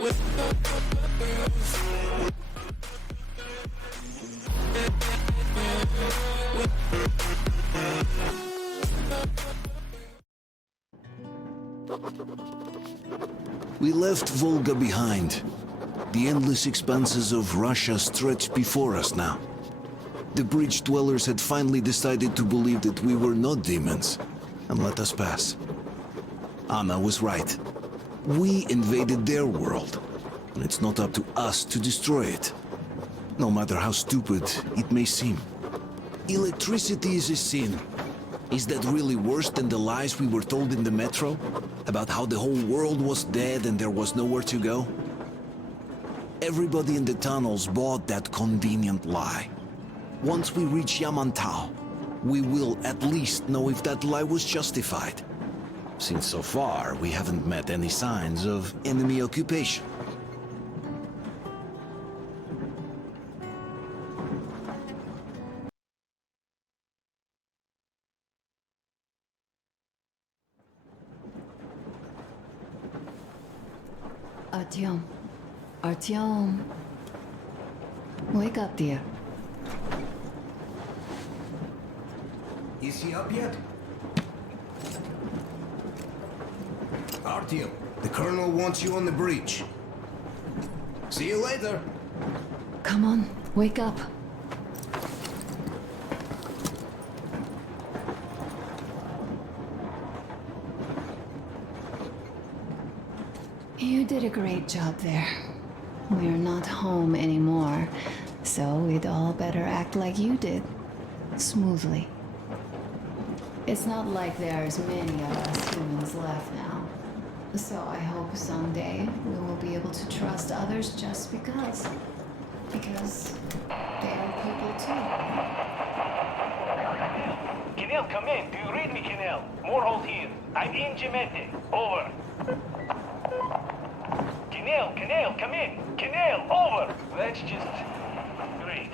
We left Volga behind. The endless expanses of Russia stretched before us now. The bridge dwellers had finally decided to believe that we were not demons and let us pass. Anna was right. We invaded their world, and it's not up to us to destroy it, no matter how stupid it may seem. Electricity is a sin. Is that really worse than the lies we were told in the metro? About how the whole world was dead and there was nowhere to go? Everybody in the tunnels bought that convenient lie. Once we reach Yamantau, we will at least know if that lie was justified. Since so far, we haven't met any signs of enemy occupation. Artyom. Artyom. Wake up, dear. Is he up yet? Artyom, the Colonel wants you on the breach. See you later. Come on, wake up. You did a great job there. We're not home anymore, so we'd all better act like you did. Smoothly. It's not like there's many of us humans left now. So I hope someday we will be able to trust others just because. Because they are people too. Kinel, come in. Do you read me, Kinel? Morehold here. I'm in Gemete. Over. Kinel, come in. Kinel, over. That's just... great.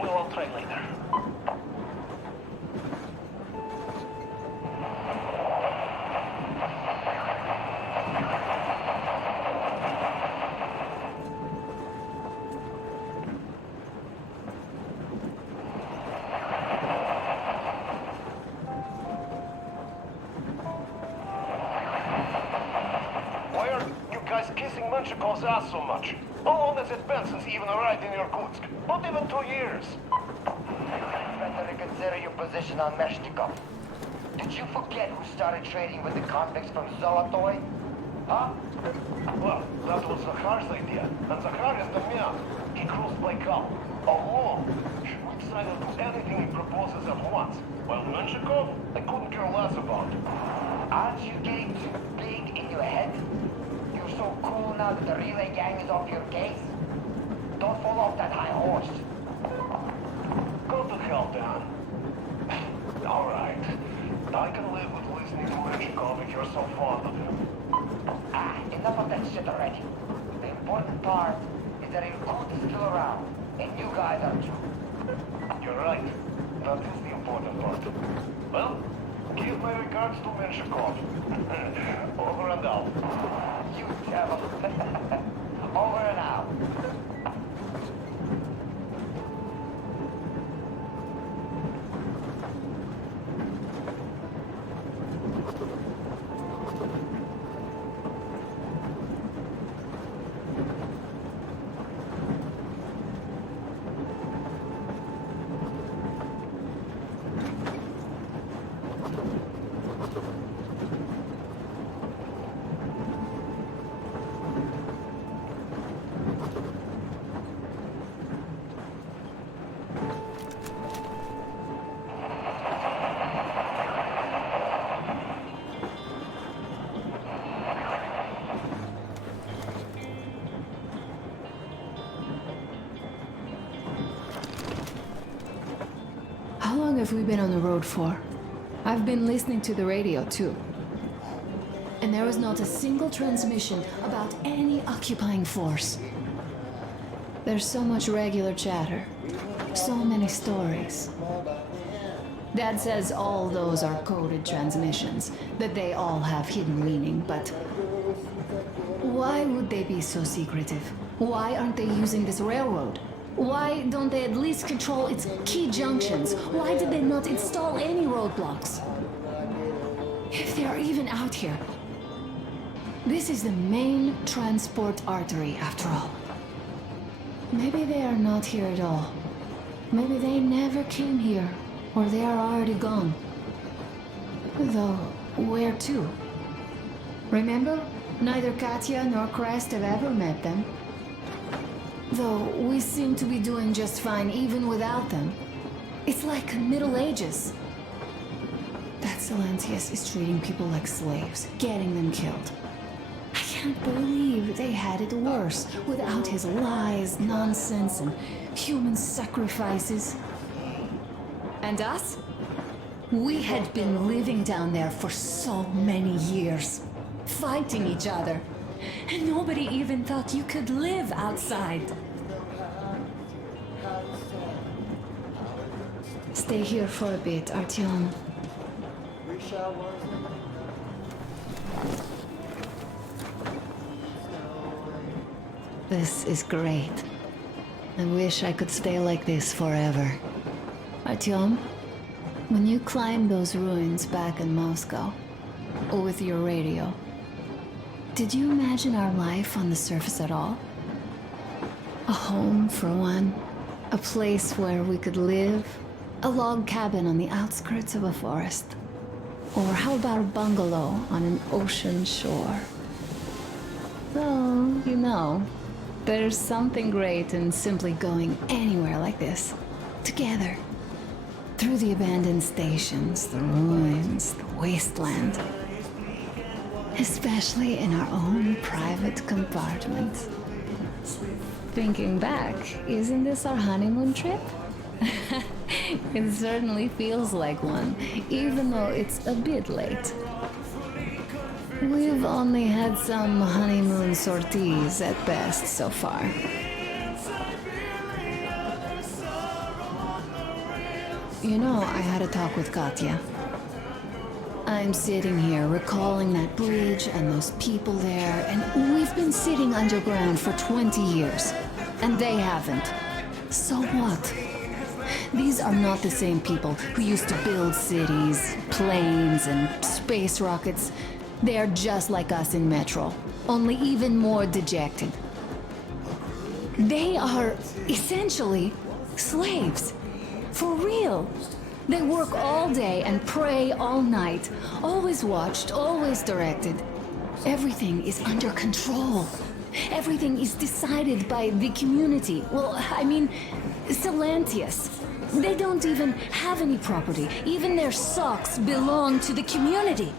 Well, I'll try later. Menchikov's ass so much. How long has it been since he even arrived in Irkutsk? Not even 2 years. Better reconsider your position on Meshnikov. Did you forget who started trading with the convicts from Zolotoy? Huh? Well, that was Zakhar's idea. And Zakhar is the man. He cruised by cop. Alone. We decided to do anything he proposes at once. While Menchikov, I couldn't care less about. Aren't you getting too big in your head? You're so cool now that the relay gang is off your case? Don't fall off that high horse. Go to hell, Dan. All right. I can live with listening to Menchikov if you're so fond of him. Enough of that shit already. The important part is that Irkut is still around, and you guys are too. You're right. That is the important part. Well, give my regards to Menchikov. Over and out. You devil. Over and out. How long have we been on the road for? I've been listening to the radio too. And there was not a single transmission about any occupying force. There's so much regular chatter. So many stories. Dad says all those are coded transmissions, that they all have hidden meaning, but why would they be so secretive? Why aren't they using this railroad? Why don't they at least control its key junctions? Why did they not install any roadblocks? If they are even out here. This is the main transport artery, after all. Maybe they are not here at all. Maybe they never came here, or they are already gone. Though, where to? Remember? Neither Katya nor Crest have ever met them. Though, we seem to be doing just fine even without them. It's like Middle Ages. That Silentius is treating people like slaves, getting them killed. I can't believe they had it worse without his lies, nonsense, and human sacrifices. And us? We had been living down there for so many years, fighting each other. And nobody even thought you could live outside. Stay here for a bit, Artyom. This is great. I wish I could stay like this forever. Artyom, when you climbed those ruins back in Moscow, or with your radio, did you imagine our life on the surface at all? A home, for one. A place where we could live. A log cabin on the outskirts of a forest. Or how about a bungalow on an ocean shore? So, you know, there's something great in simply going anywhere like this. Together. Through the abandoned stations, the ruins, the wasteland. Especially in our own private compartment. Thinking back, isn't this our honeymoon trip? It certainly feels like one, even though it's a bit late. We've only had some honeymoon sorties at best so far. You know, I had a talk with Katya. I'm sitting here recalling that bridge and those people there, and we've been sitting underground for 20 years, and they haven't. So what? These are not the same people who used to build cities, planes, and space rockets. They are just like us in Metro, only even more dejected. They are essentially slaves. For real. They work all day and pray all night. Always watched, always directed. Everything is under control. Everything is decided by the community. Well, I mean, Silentius. They don't even have any property. Even their socks belong to the community.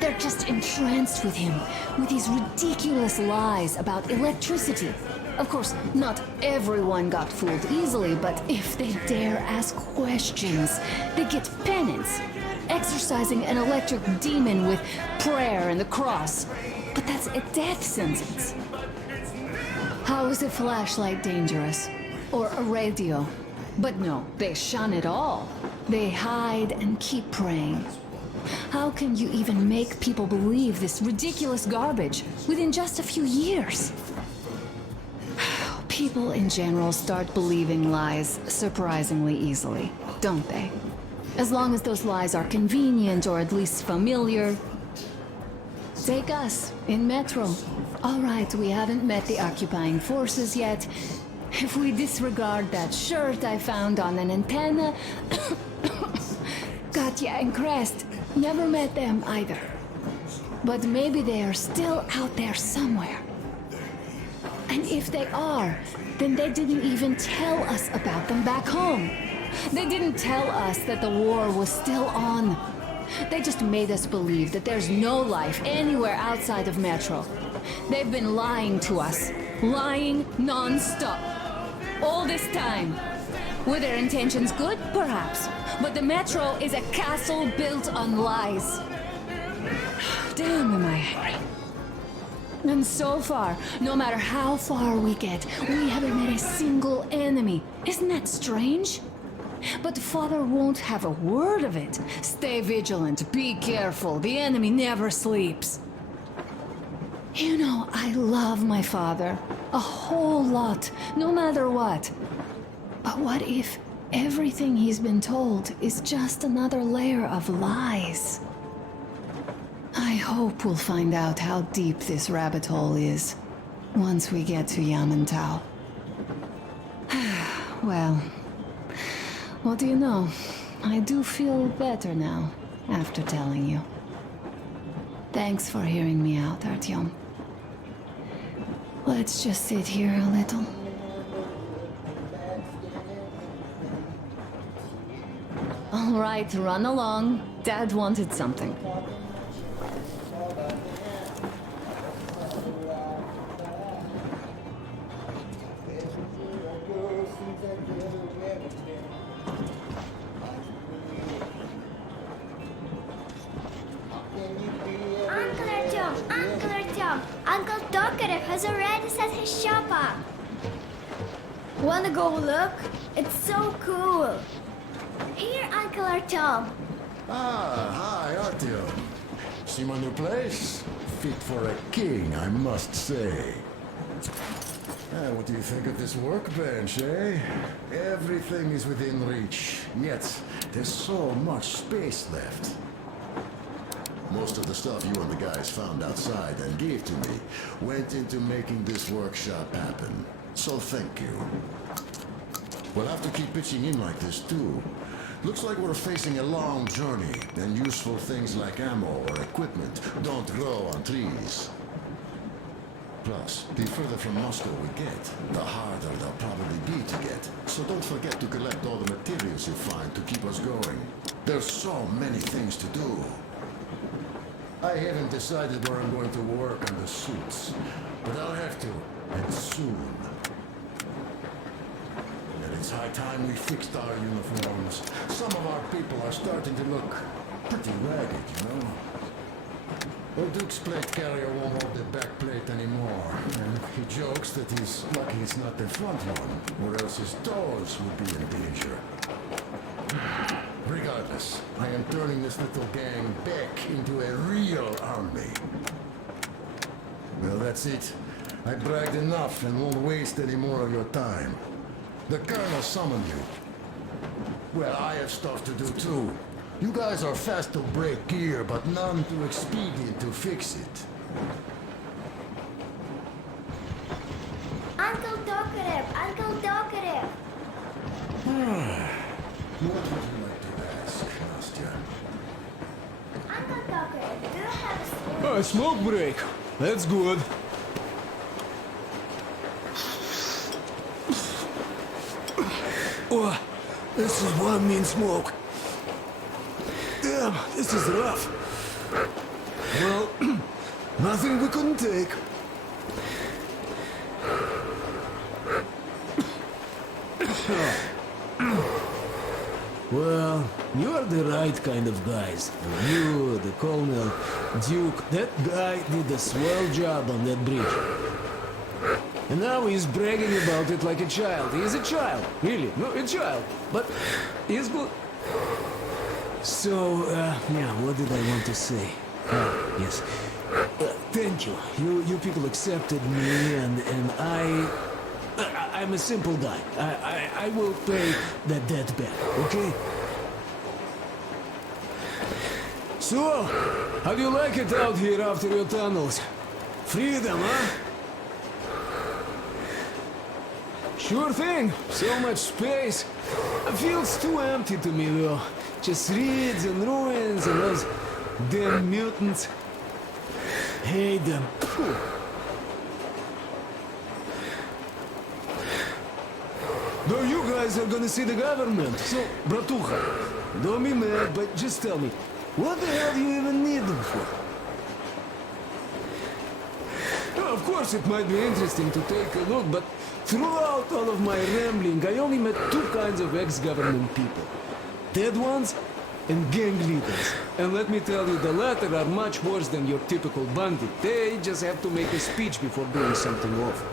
They're just entranced with him, with these ridiculous lies about electricity. Of course, not everyone got fooled easily, but if they dare ask questions, they get penance, exorcising an electric demon with prayer and the cross. But that's a death sentence. How is a flashlight dangerous? Or a radio? But no, they shun it all. They hide and keep praying. How can you even make people believe this ridiculous garbage within just a few years? People in general start believing lies surprisingly easily, don't they? As long as those lies are convenient or at least familiar. Take us, in Metro. All right, we haven't met the occupying forces yet. If we disregard that shirt I found on an antenna... Katya and Crest, never met them either. But maybe they are still out there somewhere. And if they are, then they didn't even tell us about them back home. They didn't tell us that the war was still on. They just made us believe that there's no life anywhere outside of Metro. They've been lying to us. Lying non-stop. All this time. Were their intentions good? Perhaps. But the Metro is a castle built on lies. Damn, am I angry. And so far, no matter how far we get, we haven't met a single enemy. Isn't that strange? But Father won't have a word of it. Stay vigilant, be careful, the enemy never sleeps. You know, I love my father. A whole lot, no matter what. But what if everything he's been told is just another layer of lies? I hope we'll find out how deep this rabbit hole is once we get to Yamantau. Well, what do you know? I do feel better now after telling you. Thanks for hearing me out, Artyom. Let's just sit here a little. All right, run along. Dad wanted something. Uncle Tokarev has already set his shop up. Wanna go look? It's so cool. Here, Uncle Artyom. Ah, hi, Artyom. See my new place? Fit for a king, I must say. What do you think of this workbench, eh? Everything is within reach, yet there's so much space left. Most of the stuff you and the guys found outside and gave to me went into making this workshop happen. So thank you. We'll have to keep pitching in like this too. Looks like we're facing a long journey, and useful things like ammo or equipment don't grow on trees. Plus, the further from Moscow we get, the harder they'll probably be to get. So don't forget to collect all the materials you find to keep us going. There's so many things to do. I haven't decided where I'm going to work on the suits, but I'll have to, and soon. And it's high time we fixed our uniforms. Some of our people are starting to look pretty ragged, you know? Old Duke's plate carrier won't hold the back plate anymore, and he jokes that he's lucky it's not the front one, or else his toes would be in danger. Regardless, I am turning this little gang back into a real army. Well, that's it. I bragged enough and won't waste any more of your time. The Colonel summoned you. Well, I have stuff to do too. You guys are fast to break gear, but none too expedient to fix it. Uncle Tokarev! Uncle Tokarev! What would you like to ask, Nastya? Uncle Tokarev, do you have a smoke? Smoke break. That's good. Oh, this is one mean smoke. Damn, this is rough. Well, nothing we couldn't take. Well, you are the right kind of guys. You, the Colonel, Duke, that guy did a swell job on that bridge. And now he's bragging about it like a child. He is a child, really, no, a child. But he's good. So, yeah, what did I want to say? Yes. Thank you. You people accepted me, and I'm a simple guy. I will pay that debt back, okay? So, how do you like it out here after your tunnels? Freedom, huh? Sure thing. So much space. It feels too empty to me, though. Just reeds and ruins and those damn mutants. Hate them. Phew. No, you guys are gonna see the government. So, bratuха, don't be mad, but just tell me, what the hell do you even need them for? Well, of course, it might be interesting to take a look, but throughout all of my rambling, I only met two kinds of ex-government people. Dead ones and gang leaders. And let me tell you, the latter are much worse than your typical bandit. They just have to make a speech before doing something awful.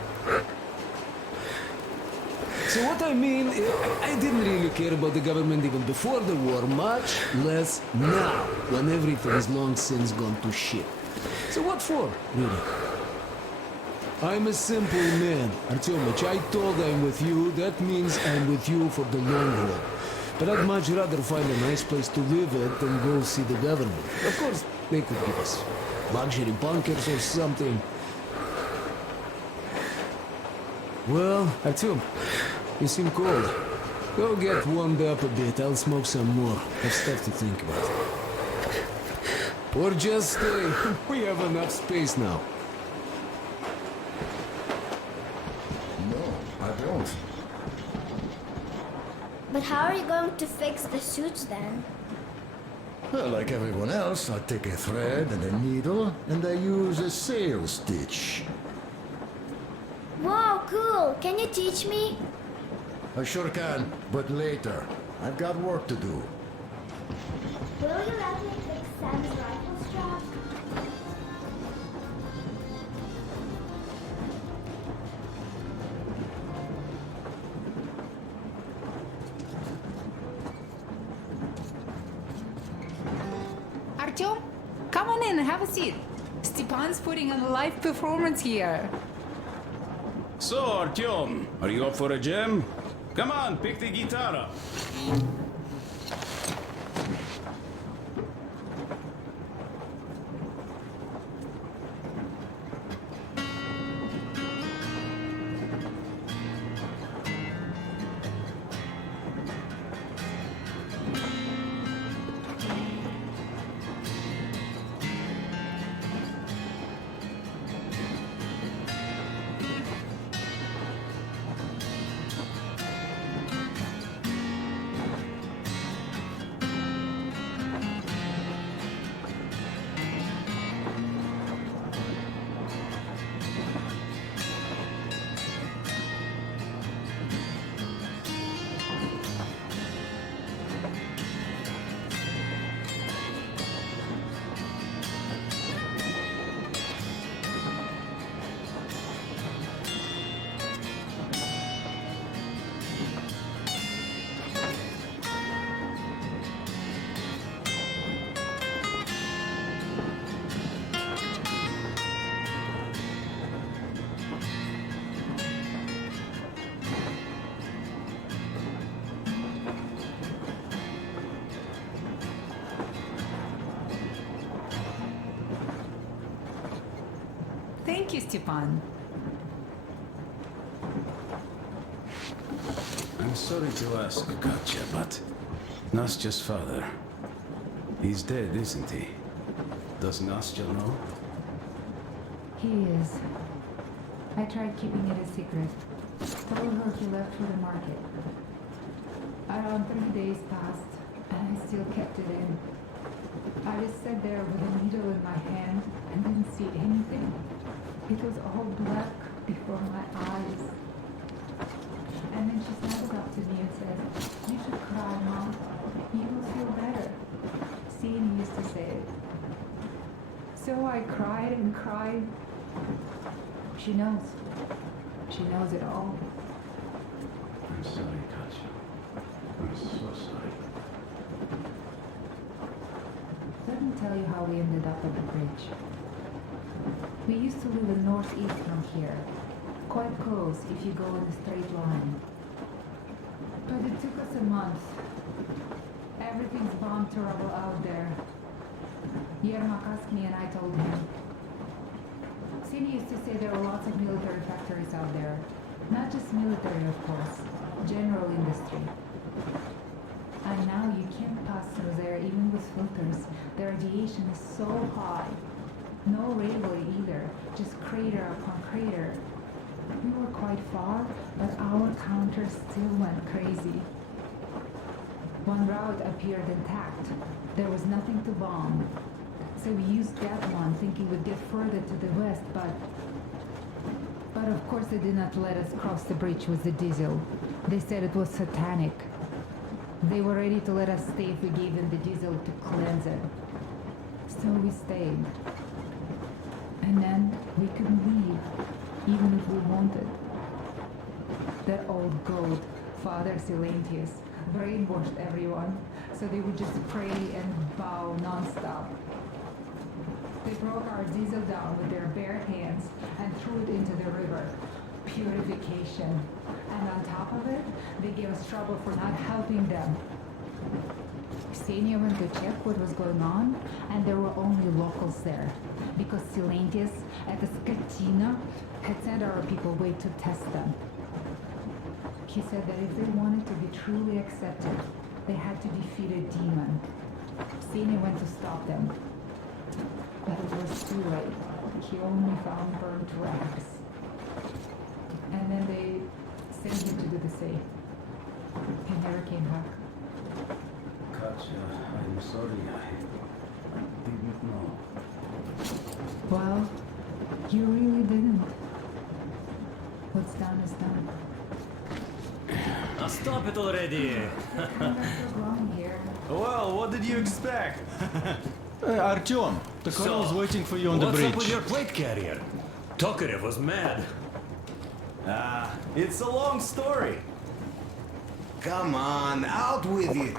So what I mean, I didn't really care about the government even before the war, much less now, when everything is long since gone to shit. So what for, really? I'm a simple man, Artyomich. I told I'm with you, that means I'm with you for the long haul. But I'd much rather find a nice place to live at than go see the government. Of course, they could give us luxury bunkers or something. Well, Artyom, you seem cold. Go get warmed up a bit, I'll smoke some more. Have stuff to think about. Or just stay. We have enough space now. No, I don't. But how are you going to fix the suits then? Well, like everyone else, I take a thread and a needle, and I use a sail stitch. Wow, cool! Can you teach me? I sure can, but later. I've got work to do. Will you let me fix Sam's rifle strap? Artyom, come on in, have a seat. Stepan's putting on a live performance here. So, Artyom, are you up for a jam? Come on, pick the guitar up. Thank you, Stepan. I'm sorry to ask, Katya, but Nastya's father, he's dead, isn't he? Does Nastya know? He is. I tried keeping it a secret. Told her he left for the market. Around 3 days passed, and I still kept it in. I just sat there with a needle in my hand and didn't see anything. It was all black before my eyes. And then she snuggled up to me and said, "You should cry, Mom. You will feel better." Sean used to say it. So I cried and cried. She knows. She knows it all. I'm sorry, Katya. I'm so sorry. Let me tell you how we ended up at the bridge. We used to live in northeast from here, quite close if you go in a straight line. But it took us a month. Everything's bombed to rubble out there. Yermak asked me and I told him. Sini used to say there were lots of military factories out there. Not just military, of course. General industry. And now you can't pass through there even with filters. The radiation is so high. No railway either, just crater upon crater. We were quite far, but our counter still went crazy. One route appeared intact. There was nothing to bomb. So we used that one, thinking we'd get further to the west, but of course they did not let us cross the bridge with the diesel. They said it was satanic. They were ready to let us stay if we gave them the diesel to cleanse it. So we stayed. And then we couldn't leave, even if we wanted. That old goat, Father Silentius, brainwashed everyone, so they would just pray and bow non-stop. They broke our diesel down with their bare hands and threw it into the river. Purification. And on top of it, they gave us trouble for not helping them. Xenia went to check what was going on, and there were only locals there, because Silentius at the Scatina had sent our people away to test them. He said that if they wanted to be truly accepted, they had to defeat a demon. Xenia went to stop them, but it was too late. He only found burnt rags. And then they sent him to do the same. He never came back. Katja, I'm sorry. I didn't know. Well, you really didn't. What's done is done. Now stop it already! Kind of so grown here. Well, what did you expect? Artyom, the colonel's waiting for you on the What's bridge. up with your plate carrier? Tokarev was mad. It's a long story. Come on, out with it.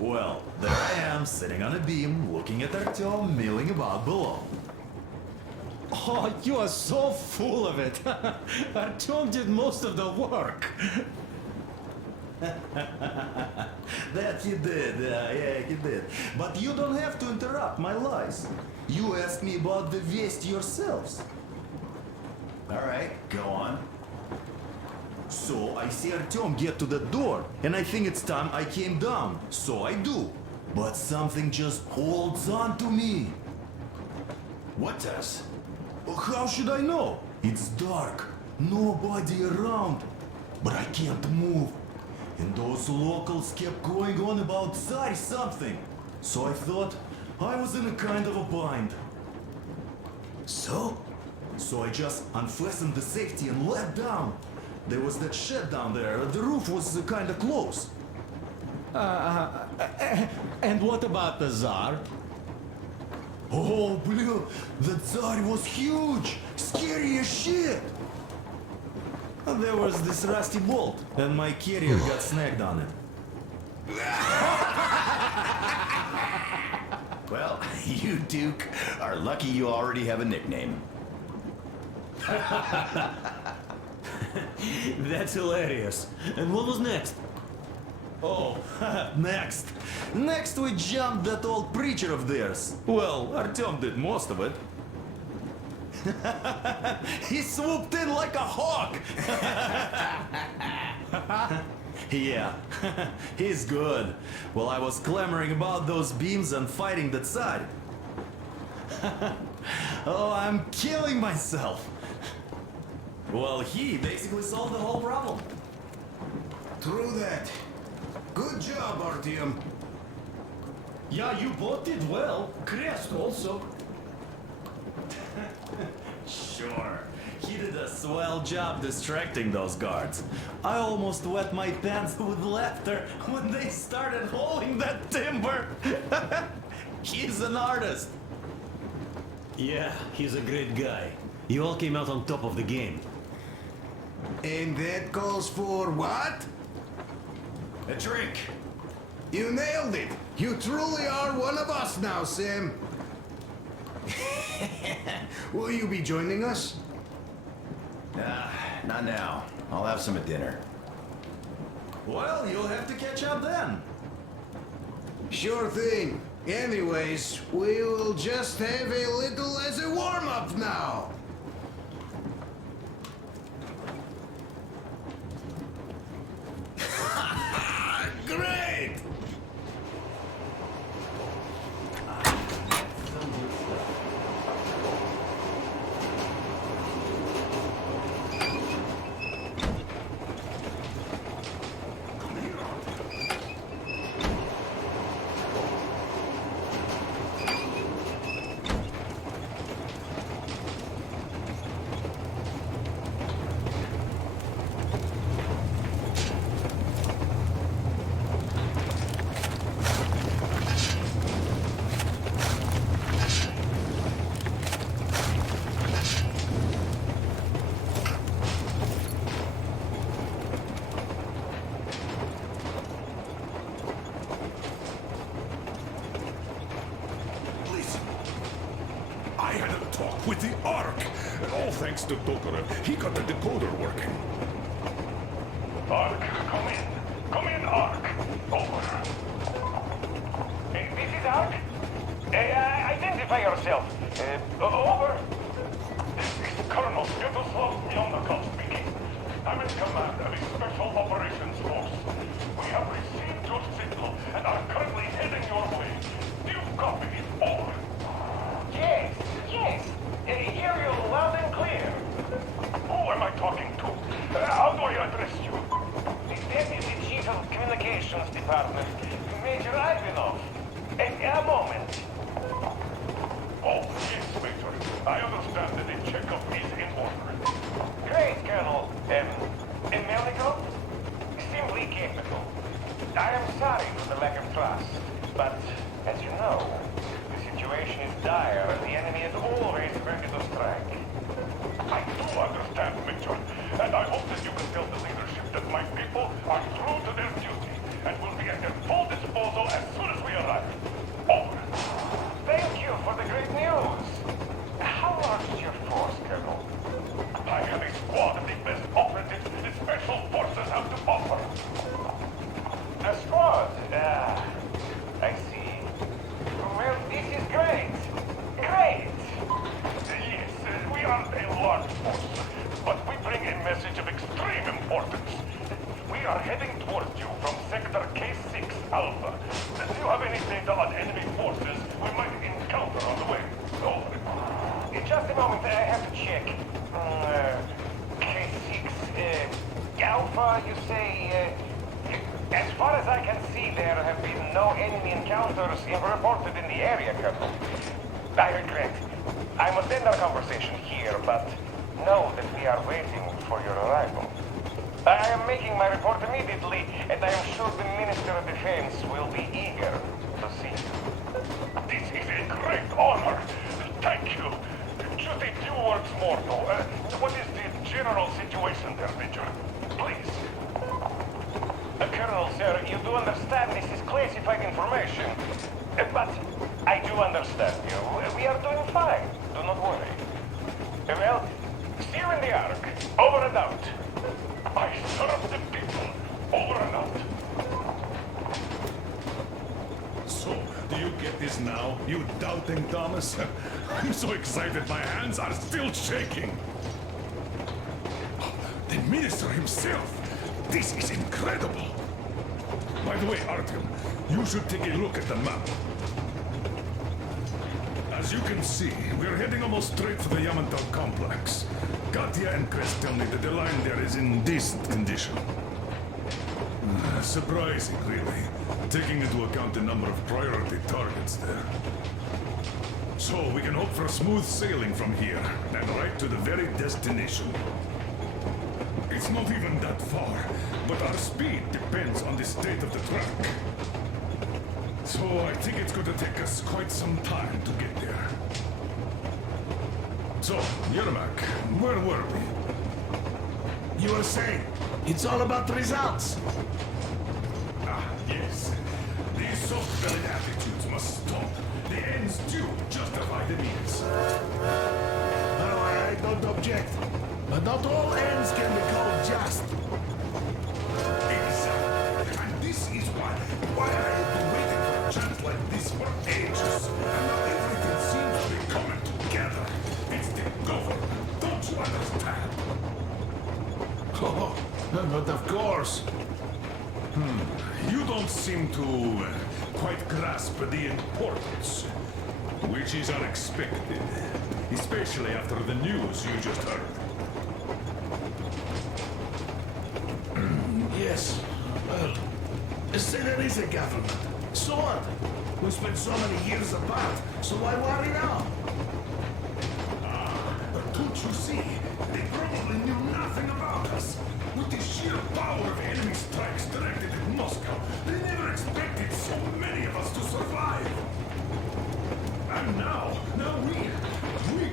Well, there I am, sitting on a beam, looking at Artyom milling about below. Oh, you are so full of it. Artyom did most of the work. That he did, yeah, he did. But you don't have to interrupt my lies. You asked me about the Vest yourselves. Alright, go on. So I see Artyom get to the door, and I think it's time I came down. So I do. But something just holds on to me. What does? How should I know? It's dark, nobody around. But I can't move. And those locals kept going on about Tsar something. So I thought I was in a kind of a bind. So I just unfastened the safety and let down. There was that shed down there. The roof was kind of close. And what about the Tsar? Oh, blue, the Tsar was huge, scary as shit. There was this rusty bolt, and my carrier got snagged on it. Well, you, Duke, are lucky you already have a nickname. That's hilarious. And what was next? Oh, next. Next we jumped that old preacher of theirs. Well, Artyom did most of it. He swooped in like a hawk. Yeah, he's good. Well, I was clamoring about those beams and fighting the Tsar. Oh, I'm killing myself. Well, he basically solved the whole problem. True that. Good job, Artyom. Yeah, you both did well. Kresk also. Sure. He did a swell job distracting those guards. I almost wet my pants with laughter when they started hauling that timber. He's an artist. Yeah, he's a great guy. You all came out on top of the game. And that calls for what? A drink. You nailed it. You truly are one of us now, Sam. Will you be joining us? Not now. I'll have some at dinner. Well, you'll have to catch up then. Sure thing. Anyways, we will just have a little as a warm-up now. Great! I had a talk with the Ark. All thanks to Tokarev. He got the decoder working. Ark, come in. Come in, Ark. Over. This is Ark. Identify yourself. Over. This is Colonel Youtubulus Myonakov speaking. I'm in command of a special operations force. We have received your signal and are currently heading your way. Do you copy? Over. Yes, yes. Hear you loud and clear. Who am I talking to? How do I address you? The Deputy Chief of Communications Department, Major Ivanov. A moment. Oh, yes, Major. I understand that the checkup is in order. Great, Colonel. Melnikov? Simply capable. I am sorry for the lack of trust, but as you know, the situation is dire and the enemy is always ready to strike. I do understand, Major, and I hope that you can tell the leadership that my people are true to their duty and will be at their full disposal as soon as we arrive. Over. Thank you for the great news. How large is your force, Colonel? I have a squad of the best operatives the Special Forces have to offer. A squad? I see. Well, this is great. Great! Yes, we aren't a large force, but we bring a message of extreme importance. We are heading towards you from Sector K6 Alpha. Do you have any data on enemy forces we might encounter on the way? Over. In just a moment, I have to check. K6 Alpha, you say? As far as I can see, there have been no enemy encounters reported in the area, Colonel. I regret. I must end our conversation here, but know that we are waiting for your arrival. I am making my report immediately, and I am sure the Minister of Defense will be eager to see you. This is a great honor. Thank you. Just a few words more, though. What is the general situation there, Major? Please. Colonel, sir, you do understand this is classified information. But I do understand you. We are doing fine. Do not worry. Well, see you in the Ark. Over and out. I serve the people. Over and out. So, do you get this now, you doubting Thomas? I'm so excited my hands are still shaking. The Minister himself. This is incredible. By the way, Artyom, you should take a look at the map. As you can see, we're heading almost straight for the Yamantau complex. Katya and Crest tell me that the line there is in decent condition. Surprising, really, taking into account the number of priority targets there. So we can hope for smooth sailing from here, and right to the very destination. It's not even that far, but our speed depends on the state of the track. So I think it's going to take us quite some time to get there. So, Yermak, where were we? You were saying, it's all about results. Ah, yes. These soft-bellied attitudes must stop. The ends do justify the means. I don't object. But not all ends can be called just. Exactly. And this is why I have been waiting for a chance like this for ages. And now everything seems to be coming together. It's the government. Don't you understand? Oh, but of course. You don't seem to quite grasp the importance, which is unexpected, especially after the news you just heard. Yes. Well, say there is a government. So what? We spent so many years apart, so why worry now? But don't you see? They probably knew nothing about us. With the sheer power of enemy strikes directed at Moscow, they never expected so many of us to survive. And now we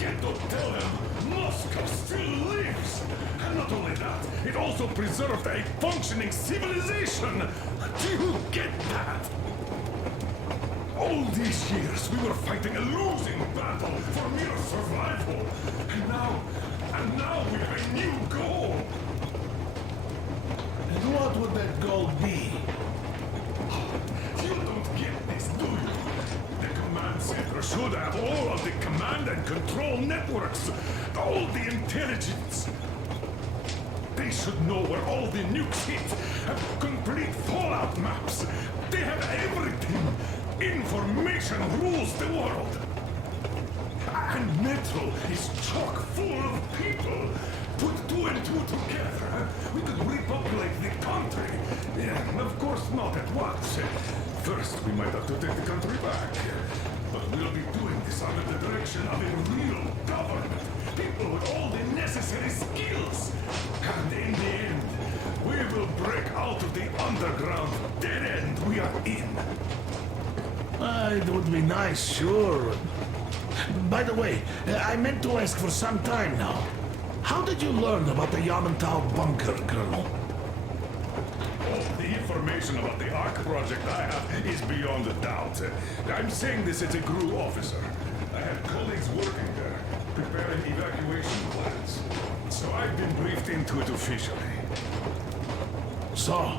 get to tell them Moscow still lives. And not only that, it also preserved a functioning civilization. Do you get that? All these years we were fighting a losing battle for mere survival. And now we have a new goal. And what would that goal be? You don't get this, do you? The command center should have all of the command and control networks, all the intelligence. They should know where all the nukes hit, have complete fallout maps. They have everything. Information rules the world. And Metro is chock full of people. Put two and two together, we could repopulate the country. Yeah, of course not at once. First, we might have to take the country back. But we'll be doing this under the direction of a real government. People with all the necessary skills. And in the end, we will break out of the underground dead end we are in. It would be nice, sure. By the way, I meant to ask for some time now. How did you learn about the Yamantau bunker, Colonel? Oh, the information about the ARC project I have is beyond a doubt. I'm saying this as a GRU officer. I have colleagues working there, preparing evacuation plans. So I've been briefed into it officially. So,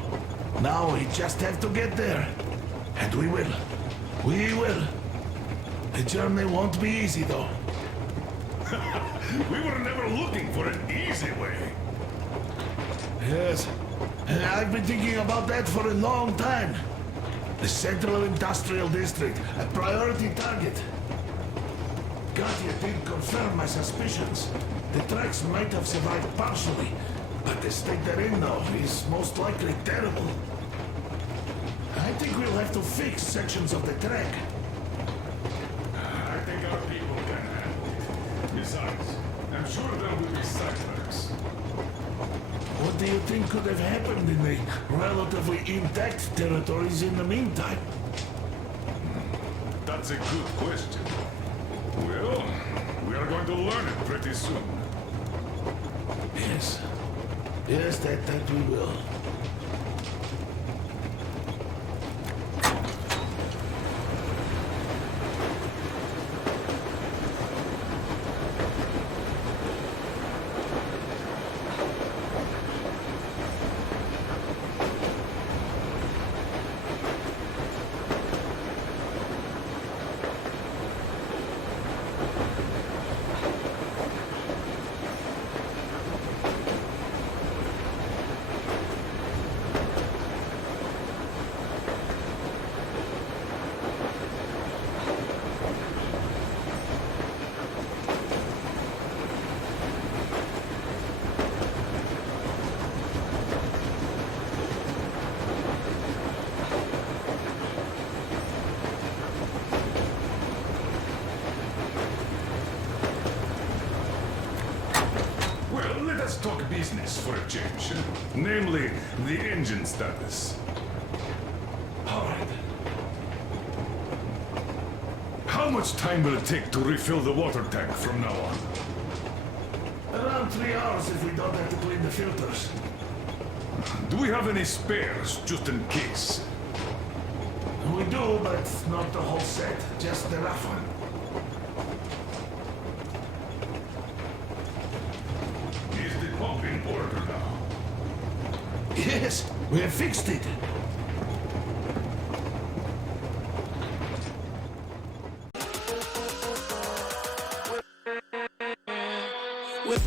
now we just have to get there. And we will. We will. The journey won't be easy, though. We were never looking for an easy way. Yes. I've been thinking about that for a long time. The Central Industrial District, a priority target. Katya did confirm my suspicions. The tracks might have survived partially, but the state they're in now is most likely terrible. I think we'll have to fix sections of the track. I think our people can handle it. Besides, I'm sure there will be setbacks. What do you think could have happened in the relatively intact territories in the meantime? That's a good question. Well, we are going to learn it pretty soon. Yes. Yes, that we will. Let's talk business for a change. Namely, the engine status. All right. How much time will it take to refill the water tank from now on? Around 3 hours if we don't have to clean the filters. Do we have any spares, just in case? We do, but not the whole set, just the rough one. Pump in order now. Yes, we have fixed it. With